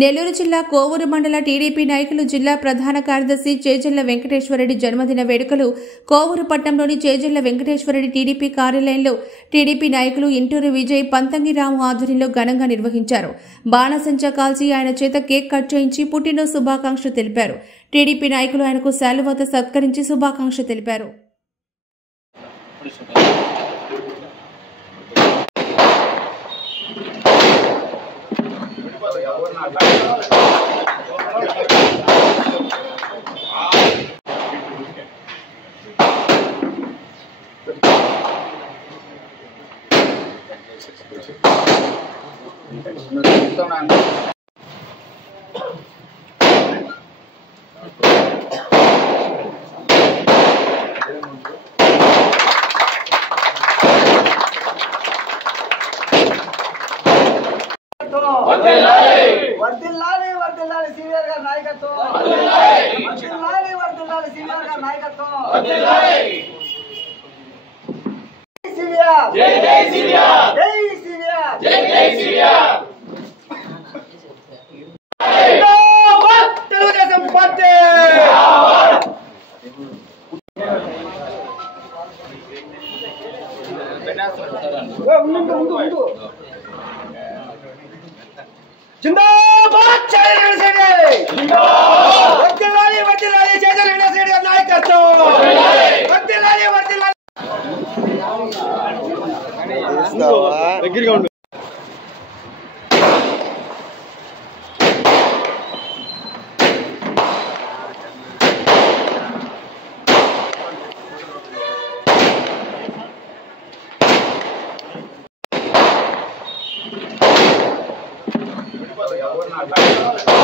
నెల్లూరు జిల్లా కోవూరు మండల టీడీపీ నాయకులు జిల్లా ప్రధాన కార్యదర్శి చేజల్ల వెంకటేశ్వరరెడ్డి జన్మదిన వేడుకలు కోవూరు పట్టణంలోని చేజల్ల వెంకటేశ్వరరెడ్డి టీడీపీ కార్యాలయంలో టీడీపీ నాయకులు ఇంటూరు విజయ్ పంతంగిరాము ఆధ్వర్యంలో ఘనంగా నిర్వహించారు. బాణసంచా కాల్చి ఆయన చేత కేక్ కట్ చేయించి పుట్టినరోజు శుభాకాంక్షలు తెలిపారు. టీడీపీ నాయకులు ఆయనకు శాలువాతో సత్కరించి శుభాకాంక్షలు తెలిపారు. వర్దిల్లాలి సీనియర్ గారి నాయకత్వం. వర్దిల్లాలి సీనియర్ గారి నాయకత్వం. జై జై సీనియర్, జై సీనియర్, జై జై సీనియర్. తెలుగుదేశం పార్టీ జిందాబాద్ చేజల్ల వర్దిల్లాలి చేజల్ల వెంకటేశ్వర గారి నాయకత్వం. వర్దిల్లాలి దగ్గరగా ఉండు. ఎవరు